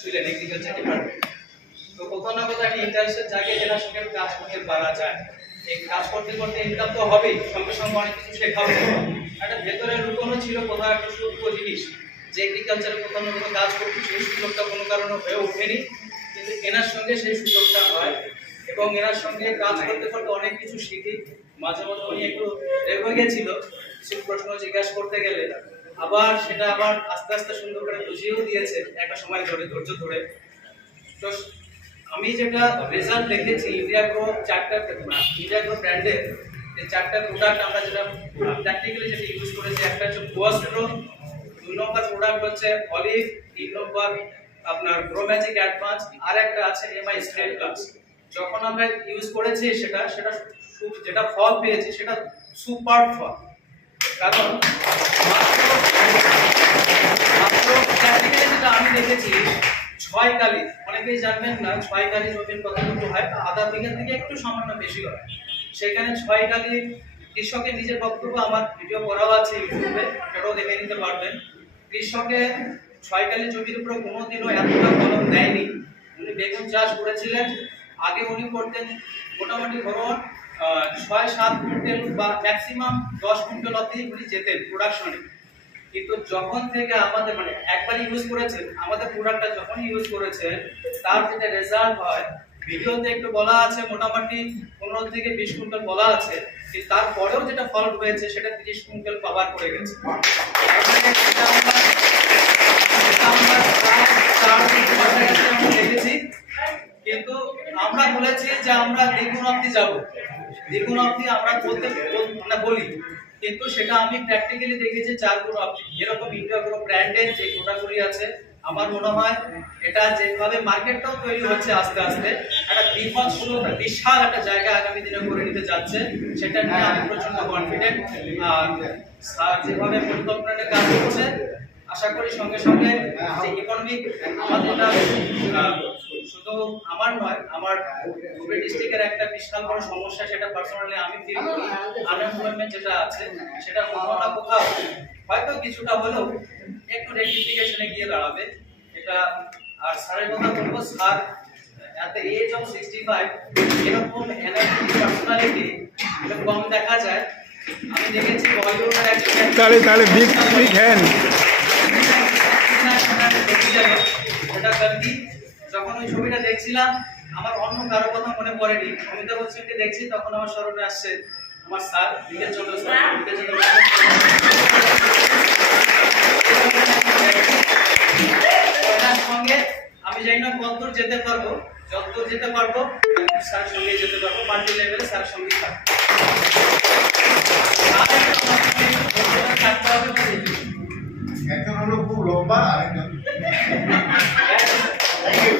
ছিলেন agriculture department. তো কোথাও না কোথাও একটা ইন্টারেস্টের জায়গায় যেটার সঙ্গে কাজ করতে পারা যায়। এই কাজ করতে করতে ইনকাম তো হবেই, সঙ্গে সঙ্গে অনেক কিছু শেখাও একটা ভেতরে লুকোনো ছিল কোথাও একটা সূক্ষ্ম জিনিস, যে এগ্রিকালচারে কোথাও না কোথাও কাজ করতে সেই সুযোগটা কোনো কারণে হয়ে ওঠেনি, কিন্তু এনার সঙ্গে সেই সুযোগটা হয় এবং এনার সঙ্গে কাজ করতে করতে অনেক কিছু শিখি। মাঝে মাঝে উনি একটু রেগে গেছিল কিছু প্রশ্ন জিজ্ঞাসা করতে গেলে, আবার সেটা আবার আস্তে আস্তে সুন্দর করে বুঝিয়েও দিয়েছে একটা সময় ধরে, ধৈর্য ধরে। তো আমি যেটা রেজাল্ট দেখেছি ইন্ডিয়াগ্রো ইন্ডিয়াগ্রো ব্র্যান্ডের যে চারটা প্রোডাক্ট আমরা যেটা প্র্যাকটিক্যালি যেটা ইউজ করেছি, একটা হচ্ছে কোয়াস্ট্রো, 2 নম্বর প্রোডাক্ট হচ্ছে অলিভ, 3 নম্বর আপনার গ্রোম্যাজিক অ্যাডভান্স, আর একটা আছে এমআই স্ট্রেট প্লাস। যখন আমরা ইউজ করেছি সেটা যেটা ফল পেয়েছি সেটা সুপার ফল। কারণ মাত্র প্র্যাকটিক্যালি যেটা আমি দেখেছি 6 কালি, অনেকেই জানবেন না 6 কালি জমির কতটুকু হয়, আধা বিঘা থেকে একটু সামান্য বেশি হয়। সেখানে 6 কালি কৃষকের নিজের বক্তব্য আমার ভিডিও করাও আছে ইউটিউবে, সেটাও দেখে নিতে পারবেন। কৃষকের 6 কালি জমির উপর কোনোদিনও এতটা ফলন দেয়নি। উনি বেগুন চাষ করেছিলেন, আগে উনি করতেন মোটামুটি ধরুন 6-7 কুইন্টাল বা ম্যাক্সিমাম 10 কুইন্টাল অবধি উনি যেতেন প্রোডাকশনে। কিন্তু যখন থেকে আমাদের মানে একবার ইউজ করেছেন, আমাদের প্রোডাক্টটা যখন ইউজ করেছেন তার যেটা রেজাল্ট হয়, ভিডিওতে একটু বলা আছে মোটামুটি 15 থেকে 20 কুইন্টাল বলা আছে, কিন্তু তারপরেও যেটা ফল হয়েছে সেটা 30 কুইন্টাল কভার করে গেছে। দেখেছি, কিন্তু আমরা বলেছি যে আমরা দ্বিগুণ অবধি যাবো, দ্বিগুণ অবধি আমরা বলি, কিন্তু সেটা আমি প্র্যাকটিক্যালি দেখেছি 4 গুণ অবধি। এরকম ইন্ডিয়াগ্রো ব্র্যান্ডের যে প্রোডাক্টগুলি আছে, আমার মনে হয় এটা যেভাবে মার্কেটটাও তৈরি হচ্ছে আস্তে আস্তে একটা বিপদ শুরু বিশাল একটা জায়গা আগামী দিনে করে নিতে যাচ্ছে, সেটা নিয়ে আমি প্রচন্ড কনফিডেন্ট। আর স্যার যেভাবে পরিকল্পনা নিয়ে কাজ করছে, আশা করি সঙ্গে সঙ্গে যে ইকোনমিক আমাদের শুধু আমার নয়, আমার হুগলি ডিস্ট্রিক্টের একটা বিশাল বড় সমস্যা, সেটা পার্সোনালি আমি ফিল করি। আনএমপ্লয়মেন্ট যেটা আছে সেটা কোথাও না কোথাও হয়তো কিছুটা হলেও একটু রেকটিফিকেশনে গিয়ে দাঁড়াবে এটা। আর স্যারের কথা বলবো, sir at the age of 65 এরকম এনার্জি পার্সোনালিটি এটা কম দেখা যায়। আমি দেখেছি বলিউডের একজন তাহলে বিগ হ্যান্ড যখন ওই ছবিটা দেখছিলাম আমার অন্য কারো কথা মনে পড়েনি, অমিতাভ বচ্চনকে দেখছি তখন আমার স্মরণে আসছে আমার স্যার বিকেল চন্দ্র স্যার। সঙ্গে আমি জানি না কতদূর যেতে পারবো, যতদূর যেতে পারবো স্যার সঙ্গে যেতে পারবো, পার্টি লেভেলে স্যার সঙ্গে থাকবো। একজন হলো খুব লম্বা, আরেকজন থ্যাংক ইউ।